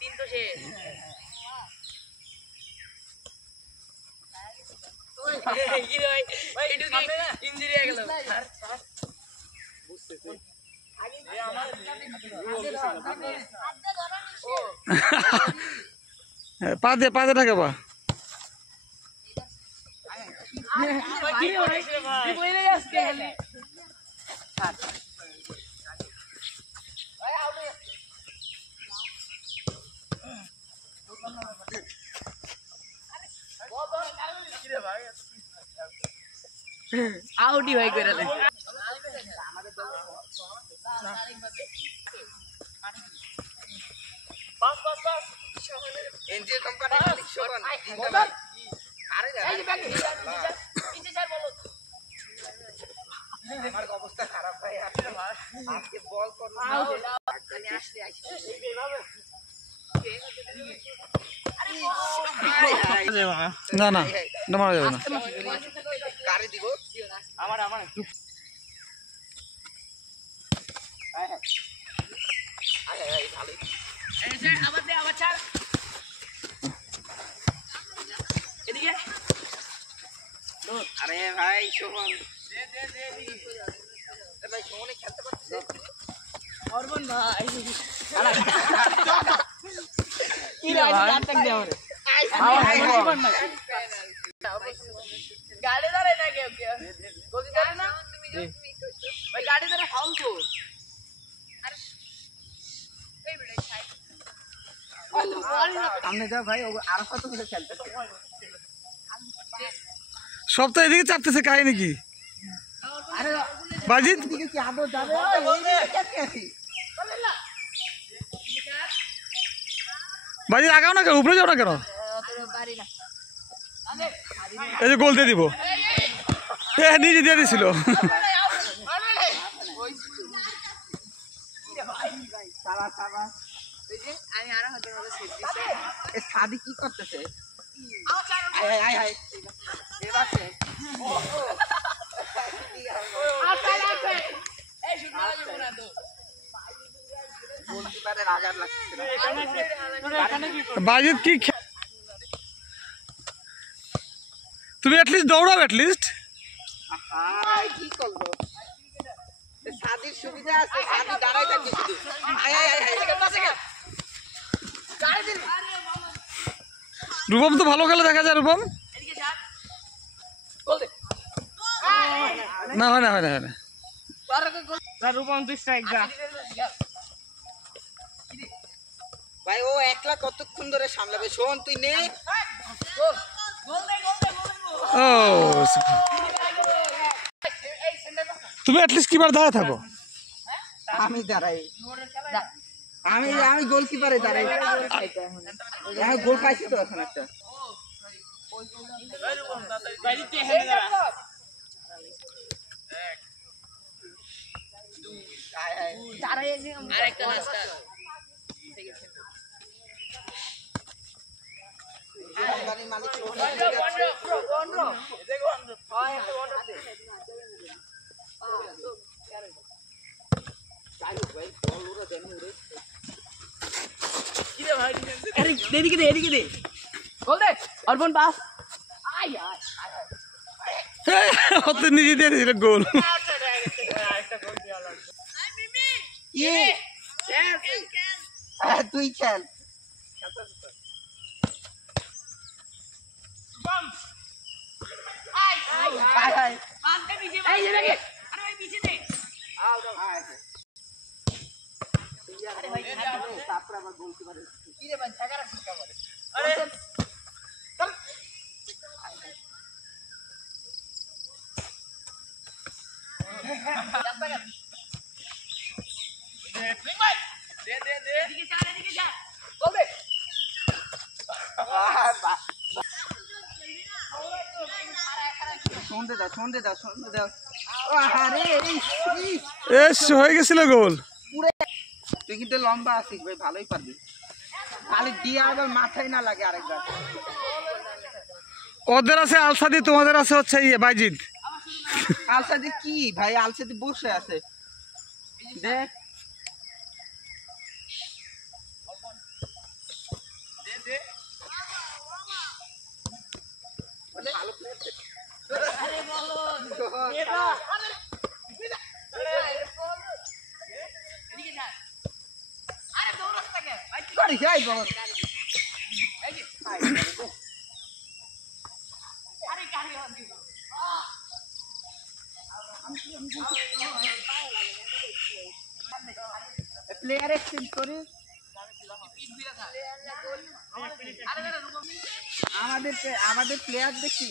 তিন তো শেষ ইঞ্জুরি হয়ে গেল পা দে থাকে বা আউটি ভাই করে অবস্থা খারাপ ভাই আজকে বল না না এটা মারা যাবে না কারে দিব আমার আবার ছাড় এদিকে আরে ভাই শোভন ভাই শোভনে খেলতে পারছে অর্পণ ভাই কি রে ভাই আটক দে আমারে গাড়ি ধরে না কেউ কেউ গদি ধরে না ভাই গাড়ি ধরে ফাউল তো আরে এই ভিডিও ছাই সামনে যা ভাই আর কত কিছু খেলতে সব তো এদিকে চাপতেছে কাহিনী কি আরে বাজিত দিকে কি আদর যাবে বাজিত আগাও না কেন উপরে যাও না কেন এই যে গোল দিয়ে দিব নিজে দিয়ে দিছিল আমি আরো হাতে মতো সেট দিছি এ সাদি কি করতেছে এই শুট মারা যাবে না তো গোলকিপারের আঘাত লাগছে বাজিত কি তুমি অ্যাটলিস্ট দৌড়াও অ্যাটলিস্ট কি করবো সাদির সুবিধা আছে সাদি দাঁড়াই থাকে শুধু রূপম তো ভালো খেলে দেখা যায় রূপম না হয় না রূপম তুই স্ট্রাইক দা ভাই ও একলা কতক্ষণ ধরে সামলাবে শোন তুই নে ও তুমি অ্যাটলিস্ট কিবার দাঁড়ায় থাকো আমি দাঁড়াই আমি গোলকিপারে দাঁড়াই গোল পাইছি তো এখন একটা এদিকে দে গোল দে অর্পণ পাস নিজে দিয়ে দিয়েছিল গোল তুই খেল তারপর আবার গোলকিপার কি রে ভাই ছাগারা শিক্ষা করে আরে শুনতে দাও হয়ে গেছিল গোল তুই কিন্তু লম্বা আছিস ভাই ভালোই পারবি খালি দিয়ে আবার মাথায় না লাগে আরেকবার ওদের আছে আলসাদি তোমাদের আছে হচ্ছে ইয়ে বাইজিদ আলসাদি কি ভাই আলসাদি বসে আছে দেখ আরে বলো এদিকে যা আরে দৌড়াস না কেন ভাই কি করিস এই বল এই যে আরে গাড়ি অন দিও প্লেয়ারে চেঞ্জ করে আমাদের প্লেয়ার দেখি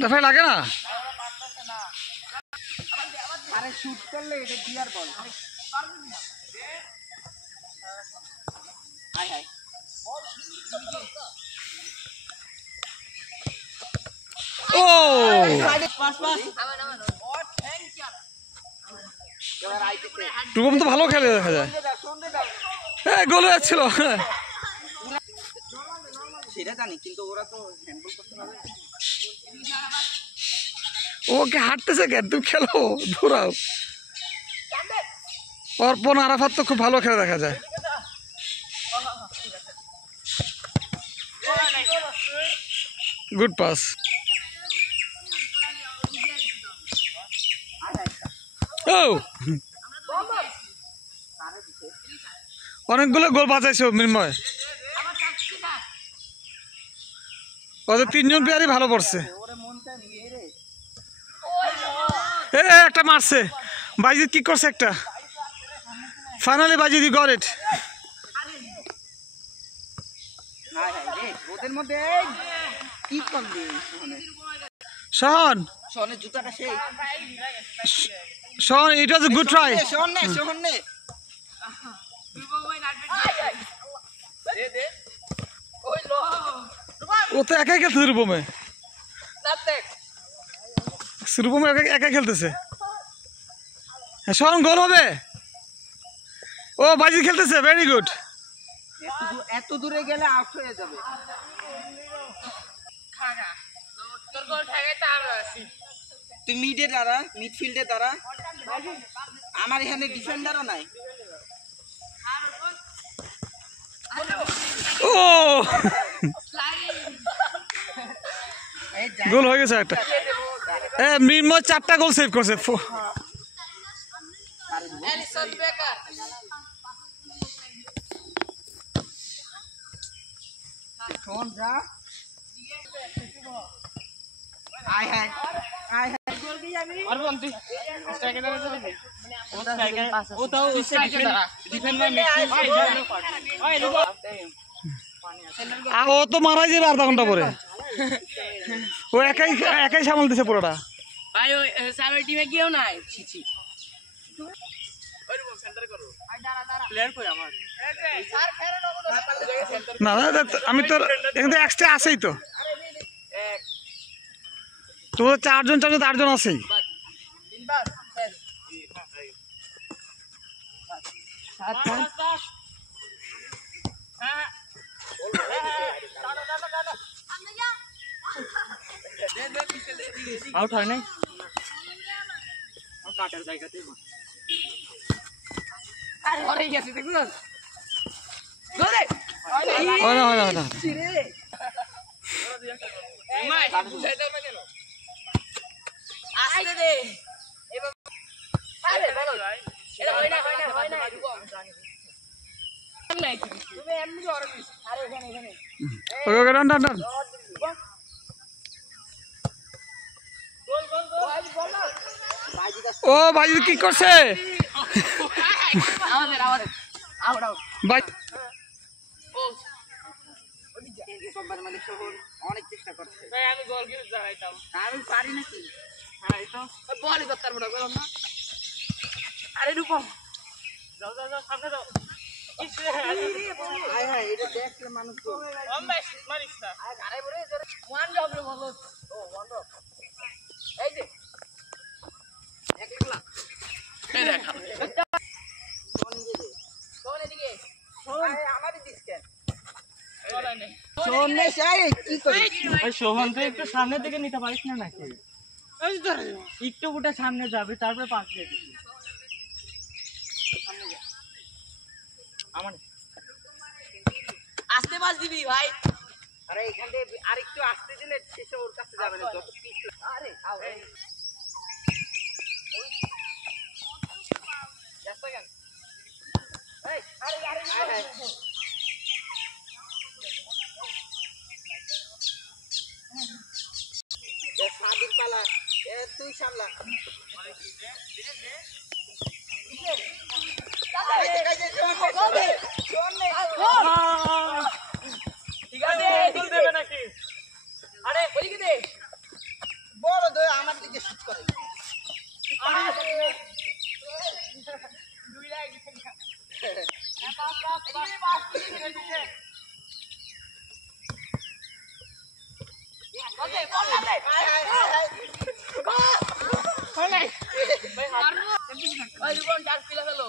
রেফারি লাগে না? আরে শুট করলে এটা ডিয়ার বল হাই হাই ও পাস পাস ও থ্যাংক ইউ এবার আইতেছে রূপম তো ভালো খেলে দেখা যায়। সন্ধ্যে দাও গোল যাচ্ছিল। সেটা জানি কিন্তু ওরা তো হ্যান্ডবল করতে পারে ওকে হাঁটতেছে কেন? তুমি খেলো, দৌড়াও। অর্পণ আরাফাত তো খুব ভালো খেলে দেখা যায়। Good pass. ও অনেকগুলো গোল বাঁচাইছো মৃন্ময়। ওদের তিনজন প্লেয়ারই ভালো পড়ছে। ওরে মনটা নিয়ে রে একটা মারছে বাইজিৎ, কি করছে একটা। Finally Baijit got it. হাই হাই রে ওদের মধ্যে কি করলি শোন সোনের জুতাটা সেই শোন, ইট ওয়াজ এ গুড ট্রাই। সোহন নে দে দে ওই লো ও তো একাই খেলতেছে রূপমে। রূপমে একাই খেলতেছে। শোন গোল হবে। ও বাইজিৎ খেলতেছে, ভেরি গুড। এত দূরে গেলে আউট হয়ে যাবে খাগা তোর গোল ঠাগাই তা আমরা আছি তুই মিডে দাঁড়া মিডফিল্ডে দাঁড়া আমার এখানে ডিফেন্ডারও নাই ও এই গোল হয়ে গেছে একটা। মৃন্ময় 4টা গোল সেভ করছে। এলিসন বেকার শোন যা আয় হায় আয় হায় গোল কি যাবি আর বন্তি স্ট্রাইকার দাঁড়া যাবে ও তাও ডিফেন্ডার ভাই রুকো ও তো মারা যাবে আধা ঘন্টা পরে। ও একাই সামাল দিছে পুরোটা। ভাই ওই সাবের টিমে কেউ নাই ছিছি ওই রুকো সেন্টার করো ভাই দাঁড়া দাঁড়া প্লেয়ার কই আমার এই যে স্যার ফেরে নব সেন্টার না না আমি তো এখানে এক্সট্রা আছেই তো। এক তোমাদের 4জন 8জন আছেই। তিনবার সাত সাত হ্যাঁ আউট হয় নাই কাটার জায়গাতে আরে হরে গেছে দেখুন গোলে হয় না। মাই বুঝাই দাও না কেন আসতে দে এবার আরে বলো এটা হয় না রুকো তুমি এমনি অরে আরে এখানে ওকে ডান। গোল ও বাইজিৎ কি করছে? আমাদের আউট ভাই ও সবার মানে শহর অনেক চেষ্টা করছে ভাই আমি গোল কিনে দাঁড়াইতাম আমি পারি নাকি হ্যাঁ এই তো বলই করতে পারবো না বললাম না আরে রূপম যাও সামনে যাও হায় হায় এটা দেখলে মানুষ তো মারিস না আরে বলে ওয়ান জব রে বলো ও ওয়ান জব এই যে একলা এই দেখা কোন এদিকে আমারই দিস কেন চলাই নেই শোন নে সেই কি করিস ওই সোহন তো একটু সামনের দিকে নিতে পারিস না নাকি? এই ধরে একটু উঠে সামনে যাবি তারপরে পাস দিয়ে দিবি। আমার আসতে পাস দিবি ভাই আরে এখান থেকে আরেকটু আসতে দিলে শেষে ওর কাছে যাবে না যত পিছু আরে আও এই যাচ্ছে কেন এই আরে আরে সাদির পালা তুই সামলা ঠিক আছে গোল দেবে নাকি? আরে ওইদিকে দে বড় দই আমার দিকে শুট করে দুই লাখ পাস পাস এদিকে পাস দিবি ওকে বল না দে ভাই রুবন চার পিলা ফেলো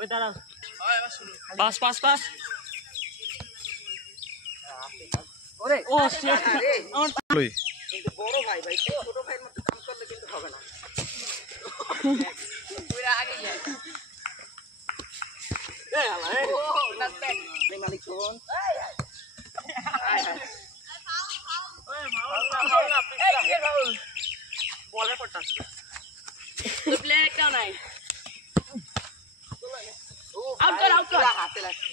ওই দাঁড়াও। হয় এবার শুরু পাস পাস পাস। ওরে ও shit! লই। কিন্তু বড় ভাই ভাই ছোট ভাইয়ের মতো কাম করলে কিন্তু হবে না পুরা আগে যায় এই আলা এই ও নাচ ব্যাক এই মালিক শোন এই কে ফাউল বলে পড়তাছে। তো প্লেয়ার কেউ নাই আউট কর আউট কর হাতে লাগছে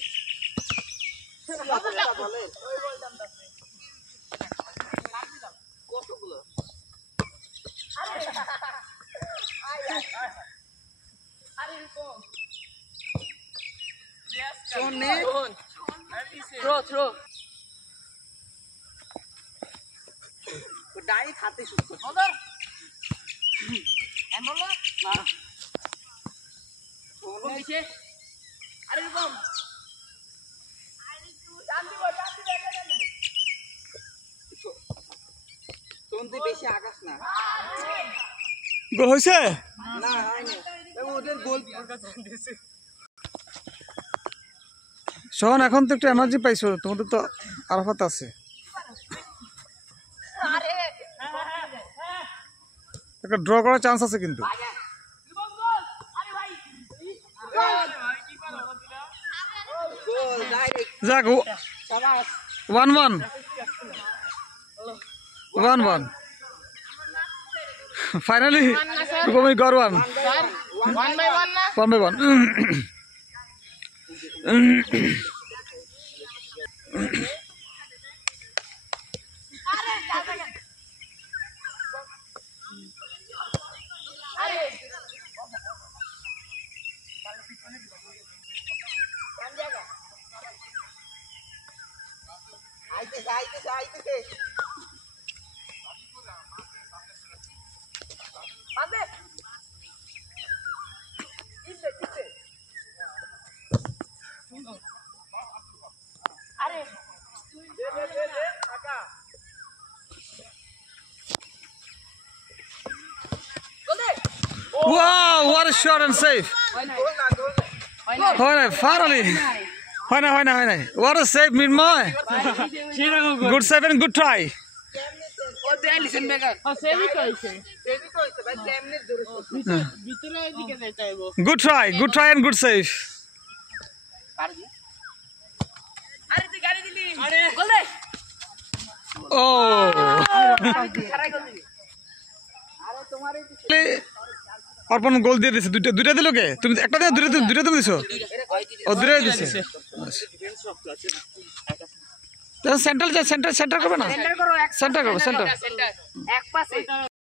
বলে ওই বল দামতাছে কতগুলো আরে রুকো শোন নে থ্রো ডাইরেক্ট হাতে শুট করছে মদর এম বল না ও নিচে আরে রুকম টান দিব শোন তুই বেশি আকাশ না গোল হয়েছে? না হয়নি ওদের গোল শোন এখন তো একটু এনার্জি পাইছো, তোমাদের তো আরাফাত আছে। আরে একটা ড্র করার চান্স আছে কিন্তু। রুকম গোল আরে ভাই গোল ডাইরেক্ট যাক সাবাস 1-1 1-1 ফাইনালি তুমি গড় 1 1 বাই 1 না 1-1 আরে চাচা কেন আরে আইতেছে পাবে ইসে আরে দে টাকা গোল দে Wow, what a shot and save! গোল না হয় না ফাইনালি হয় না what a save মিনময়, সেরকম goal. good save and good try. ও দে লিসেন বেকার ও সেভই কইছে সেভি কইছে ভাই কেমনে দূরে ভিতরে এদিকে যাইতে হইব Good try and good save. আরে তুই গাড়ি দিলি আরে গোল দে Oh, খারাই গোল দিবি আরে তোমারই অর্পণ গোল দিয়ে দিছে, দুইটা দিল কে? তুমি একটা দিয়ে দুইটা তুমি দিছো? ও দুইটা দিছে। সেন্টার করবে না? সেন্টার করো এক সেন্টার করো, সেন্টার। সেন্টার এক পাশে